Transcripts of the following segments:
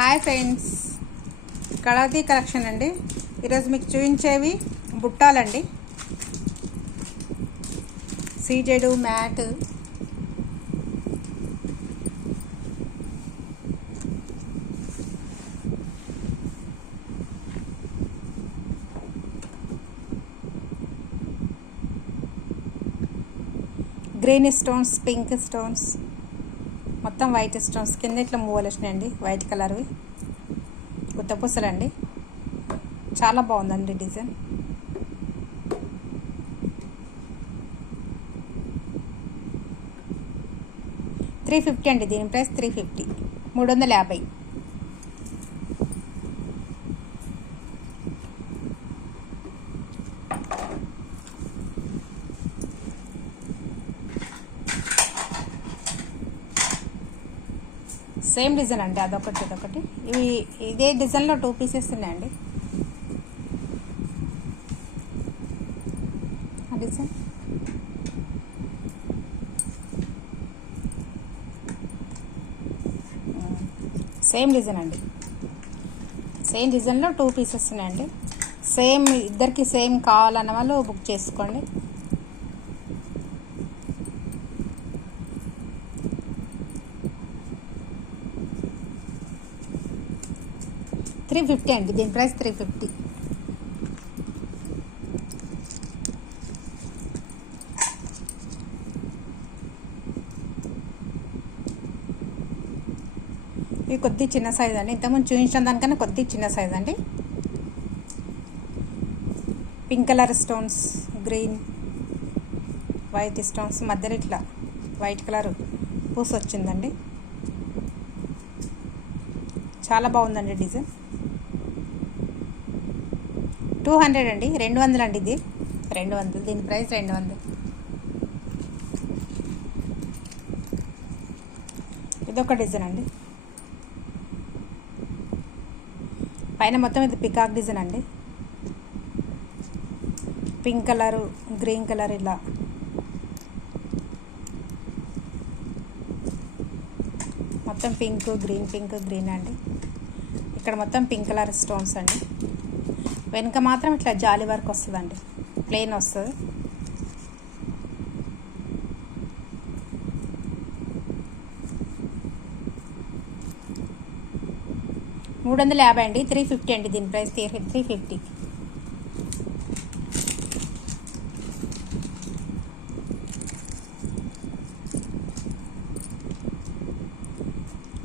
Hi friends, Kalavathi collection అండి. ఈరోజు మీకు చూపించేవి బుట్టాలండి. CZ matte, green stones, pink stones, మొత్తం వైట్ స్టోన్స్. కింద ఇట్లా మూవలు వచ్చినాయండి, వైట్ కలర్వి గుత్తపూసలండి. చాలా బాగుందండి డిజైన్. $350 అండి. దీని ప్రైస్ $350, 350. సేమ్ డిజైన్ అండి, అదొకటి ఇదొకటి. ఇదే డిజైన్లో 2 పీసెస్ ఉన్నాయండి. ఆ డిజైన్ సేమ్ డిజైన్ అండి. సేమ్ డిజైన్లో 2 పీసెస్ ఉన్నాయండి. సేమ్ ఇద్దరికి సేమ్ కావాలన్న వాళ్ళు బుక్ చేసుకోండి. $350 అండి. దీని ప్రైస్ $350. ఇవి కొద్ది చిన్న సైజ్ అండి. ఇంతకుముందు చూపించిన దానికన్నా కొద్ది చిన్న సైజ్ అండి. Pink colour stones, green white stones, మధ్యలో ఇట్లా వైట్ కలర్ పూస వచ్చిందండి. చాలా బాగుందండి డిజైన్. 200 అండి, 200 అండి. ఇది 200, దీని ప్రైస్ 200. ఇదొక డిజైన్ అండి. పైన మొత్తం ఇది పికాక్ డిజైన్ అండి. పింక్ కలరు, గ్రీన్ కలర్, ఇలా మొత్తం పింక్ గ్రీన్ అండి. ఇక్కడ మొత్తం పింక్ కలర్ స్టోన్స్ అండి. వెనుక మాత్రం ఇట్లా జాలి వర్క్ వస్తుందండి, ప్లెయిన్ వస్తుంది. $350 అండి. 350 అండి. దీని ప్రైస్ 350.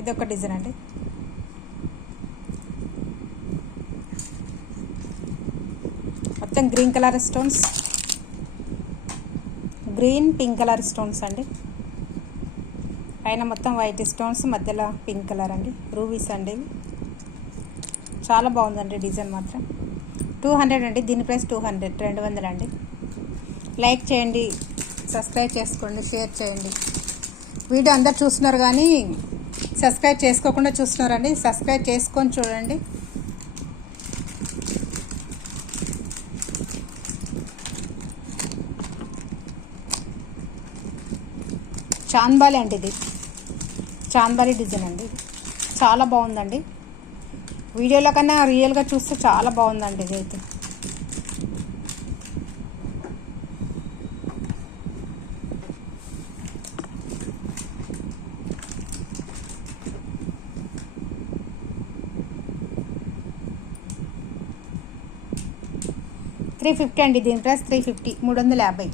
ఇదొక డిజైన్ అండి. మొత్తం green colour stones, green pink colour stones అండి. పైన మొత్తం వైట్ స్టోన్స్, మధ్యలో పింక్ కలర్ అండి. రూబీస్ అండి. చాలా బాగుందండి డిజైన్ మాత్రం. 200 అండి. దీని ప్రైస్ 200, 200 అండి. లైక్ చేయండి, సబ్స్క్రైబ్ చేసుకోండి, షేర్ చేయండి. వీడియో అందరు చూస్తున్నారు కానీ సబ్స్క్రైబ్ చేసుకోకుండా చూస్తున్నారండి. సబ్స్క్రైబ్ చేసుకొని చూడండి. చాంద్బాలి అండి. ఇది చాంద్బాలి డిజైన్ అండి. చాలా బాగుందండి. వీడియోలో కన్నా రియల్గా చూస్తే చాలా బాగుందండి. ఇది అయితే $350 అండి. దీని ప్రైస్ 350, 350.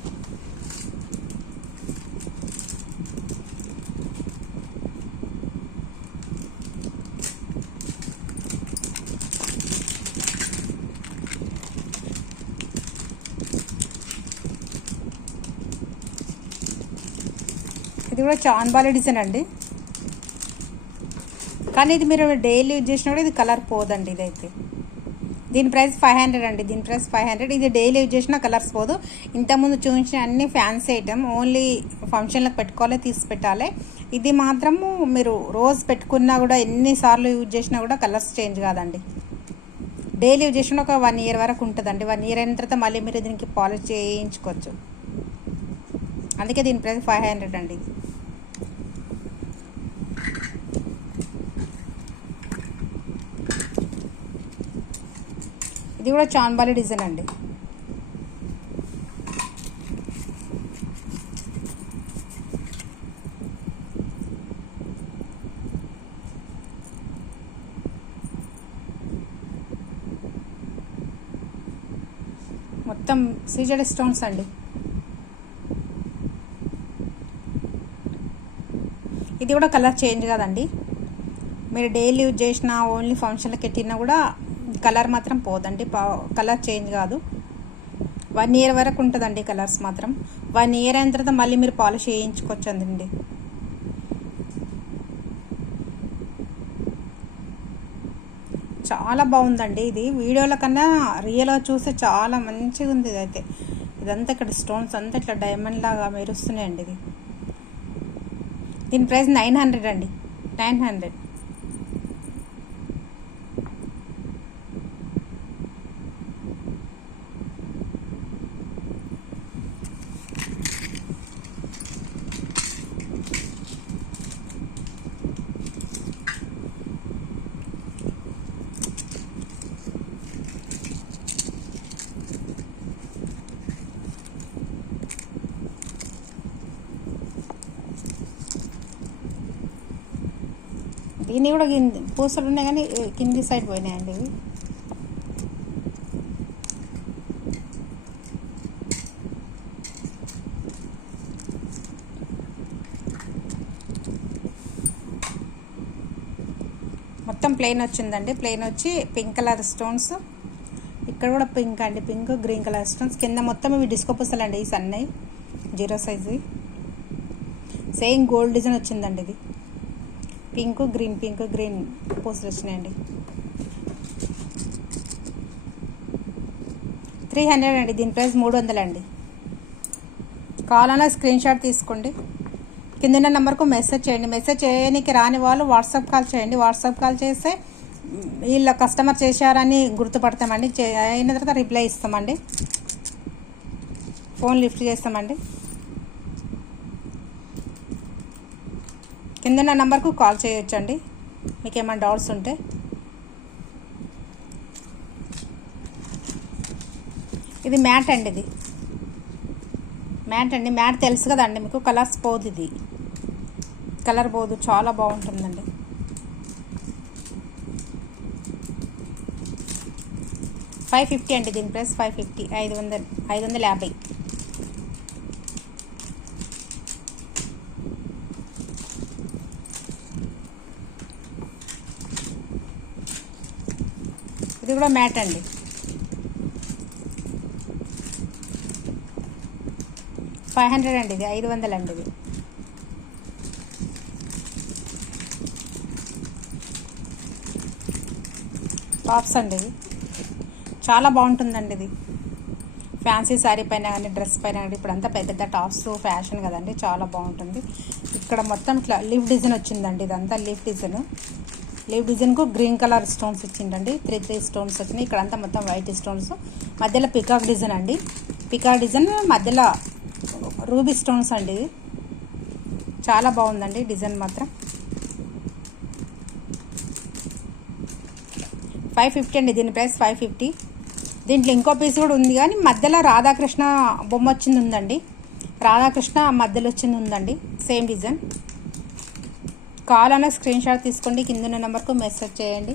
ఇది కూడా చాంద్బాలి డిజైన్ అండి. కానీ ఇది మీరు డైలీ యూజ్ చేసినా కూడా ఇది కలర్ పోదండి. ఇదైతే దీని ప్రైస్ 500 అండి. దీని ప్రైస్ 500. ఇది డైలీ యూజ్ చేసినా కలర్స్ పోదు. ఇంతకుముందు చూపించిన అన్ని ఫ్యాన్సీ ఐటమ్, ఓన్లీ ఫంక్షన్లకు పెట్టుకోవాలి, తీసి పెట్టాలి. ఇది మాత్రము మీరు రోజు పెట్టుకున్నా కూడా, ఎన్నిసార్లు యూజ్ చేసినా కూడా కలర్స్ చేంజ్ కాదండి. డైలీ యూజ్ చేసిన ఒక 1 year వరకు ఉంటుందండి. 1 year అయిన తర్వాత మళ్ళీ మీరు దీనికి పాలిష్ చేయించుకోవచ్చు. అందుకే దీని ప్రైస్ 500 అండి. ఇది కూడా చాన్బాలి డిజైన్ అండి. మొత్తం సీజెడ్ స్టోన్స్ అండి. ఇది కూడా కలర్ చేంజ్ కాదండి. మీరు డైలీ యూజ్ చేసిన ఓన్లీ ఫంక్షన్లకు పెట్టినా కూడా కలర్ మాత్రం పోదండి. కలర్ చేంజ్ కాదు. 1 ఇయర్ వరకు ఉంటుందండి కలర్స్ మాత్రం. 1 ఇయర్ అయిన తర్వాత మళ్ళీ మీరు పాలిష్ చేయించుకోవచ్చు అండి. చాలా బాగుందండి. ఇది వీడియోల కన్నా రియల్గా చూస్తే చాలా మంచిగా ఉంది. ఇదైతే ఇదంతా ఇక్కడ స్టోన్స్ అంతా ఇట్లా డైమండ్ లాగా మెరుస్తున్నాయండి. దీని ప్రైస్ 900 అండి. 900. దీన్ని కూడా పూసలు ఉన్నాయి కానీ కింది సైడ్ పోయినాయండి ఇవి. మొత్తం ప్లెయిన్ వచ్చిందండి. ప్లెయిన్ వచ్చి పింక్ కలర్ స్టోన్స్, ఇక్కడ కూడా పింక్ అండి, పింక్ గ్రీన్ కలర్ స్టోన్స్. కింద మొత్తం ఇవి డిస్కో పూసలు అండి. ఈ సన్నయి 0 సైజు సేమ్ గోల్డ్ డిజైన్ వచ్చిందండి. ఇది పింక్ గ్రీన్ పూసలు వచ్చినాయండి. 300 అండి. దీని ప్రైస్ 300 అండి. కావాలన్నా స్క్రీన్ షాట్ తీసుకోండి. కింద నెంబర్కు మెసేజ్ చేయండి. మెసేజ్ చేయడానికి రాని వాళ్ళు వాట్సాప్ కాల్ చేయండి. వాట్సాప్ కాల్ చేస్తే వీళ్ళ కస్టమర్ చేశారని గుర్తుపడతామండి. అయిన తర్వాత రిప్లై ఇస్తామండి. ఫోన్ లిఫ్ట్ చేస్తామండి. కింద నెంబర్కు కాల్ చేయొచ్చండి మీకు ఏమైనా డౌట్స్ ఉంటే. ఇది మ్యాట్ అండి. ఇది మ్యాట్ అండి. మ్యాట్ తెలుసు కదండి మీకు. కలర్స్ పోదు. ఇది కలర్ పోదు. చాలా బాగుంటుందండి. $550 అండి. దీని ప్రైస్ 550. 550. ఇది కూడా మ్యాట్ అండి. $500 అండి. ఇది 500 అండి. ఇది టాప్స్ అండి. ఇది చాలా బాగుంటుందండి. ఇది ఫ్యాన్సీ శారీ పైన కానీ డ్రెస్ పైన కానీ ఇప్పుడు అంతా పెద్ద టాప్స్ ఫ్యాషన్ కదండి. చాలా బాగుంటుంది. ఇక్కడ మొత్తం ఇట్లా లీఫ్ డిజైన్ వచ్చిందండి. ఇదంతా లీఫ్ డిజైన్కు గ్రీన్ కలర్ స్టోన్స్ ఇచ్చిండండి. 3 స్టోన్స్ వచ్చినాయి. ఇక్కడ అంతా మొత్తం వైట్ స్టోన్స్, మధ్యలో పికాక్ డిజైన్ అండి. పికాక్ డిజైన్ మధ్యలో రూబీ స్టోన్స్ అండి. ఇది చాలా బాగుందండి డిజైన్ మాత్రం. 550 అండి. దీని ప్రైస్ 550. దీంట్లో ఇంకో పీస్ కూడా ఉంది కానీ మధ్యలో రాధాకృష్ణ బొమ్మ వచ్చింది ఉందండి. రాధాకృష్ణ మధ్యలో వచ్చింది ఉందండి. Same design. కావాలన్నా స్క్రీన్ షాట్ తీసుకోండి. కింద ఉన్న నెంబర్కు మెసేజ్ చేయండి.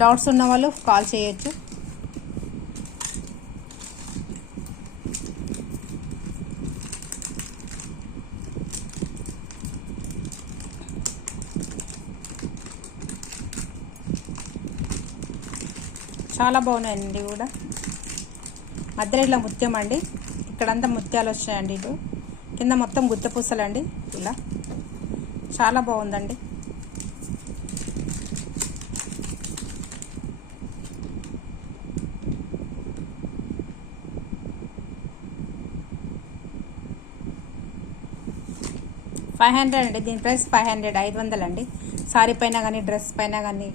డౌట్స్ ఉన్న వాళ్ళు కాల్ చేయొచ్చు. చాలా బాగున్నాయండి. కూడా మధ్యలో ఇట్లా ముత్యం అండి. ఇక్కడంతా ముత్యాలు వచ్చాయండి. ఇటు కింద మొత్తం గుత్త పూసలండి. ఇలా చాలా బాగుందండి. $500 అండి. దీని ప్రైస్ 500. 500 అండి. సారీ పైన కానీ డ్రెస్ పైన కానీ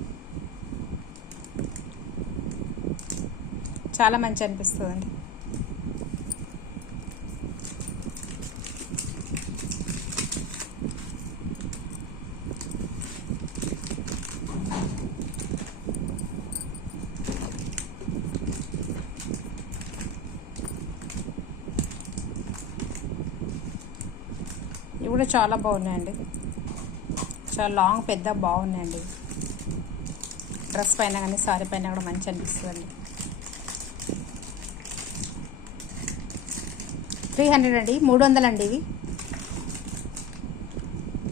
చాలా మంచి అనిపిస్తుందండి. కూడా చాలా బాగున్నాయండి, చాలా లాంగ్ పెద్ద బాగున్నాయండి. డ్రెస్ పైన కానీ సారీ పైన కూడా మంచి అనిపిస్తుందండి. 300 అండి, 300 అండి. ఇవి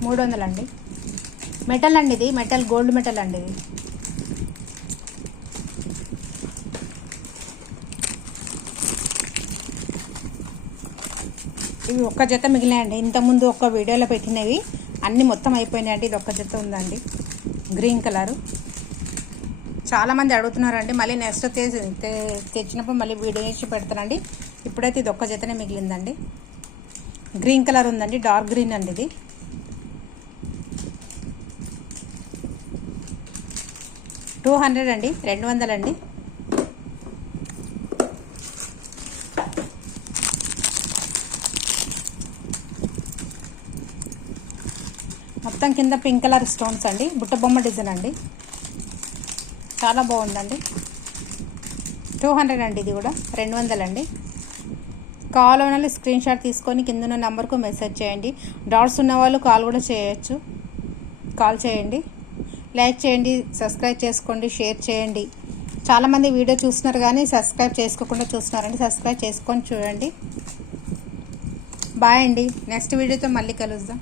300 అండి. మెటల్ అండి, ఇది మెటల్, గోల్డ్ మెటల్ అండి ఇది. ఇవి ఒక్క జత మిగిలినాయండి, ఇంతకుముందు ఒక్క వీడియోలో పెట్టినవి అన్నీ మొత్తం అయిపోయినాయండి. ఇది ఒక్క జత ఉందండి, గ్రీన్ కలరు. చాలామంది అడుగుతున్నారండి, మళ్ళీ నెక్స్ట్ తెచ్చినప్పుడు మళ్ళీ వీడియో చేసి పెడతానండి. ఇప్పుడైతే ఇది ఒక్క జతనే మిగిలిందండి. గ్రీన్ కలర్ ఉందండి, డార్క్ గ్రీన్ అండి ఇది. $200 అండి, 200 అండి. మొత్తం కింద పింక్ కలర్ స్టోన్స్ అండి, బుట్ట బొమ్మ డిజైన్ అండి, చాలా బాగుందండి. 200 అండి, ఇది కూడా 200 అండి. కావాలన్న వాళ్ళు స్క్రీన్ షాట్ తీసుకొని కింద ఉన్న నెంబర్కు మెసేజ్ చేయండి. డౌట్స్ ఉన్న వాళ్ళు కాల్ కూడా చేయొచ్చు, కాల్ చేయండి. లైక్ చేయండి, సబ్స్క్రైబ్ చేసుకోండి, షేర్ చేయండి. చాలామంది వీడియో చూస్తున్నారు కానీ సబ్స్క్రైబ్ చేసుకోకుండా చూస్తున్నారండి, సబ్స్క్రైబ్ చేసుకొని చూడండి. బాయ్ అండి, నెక్స్ట్ వీడియోతో మళ్ళీ కలుద్దాం.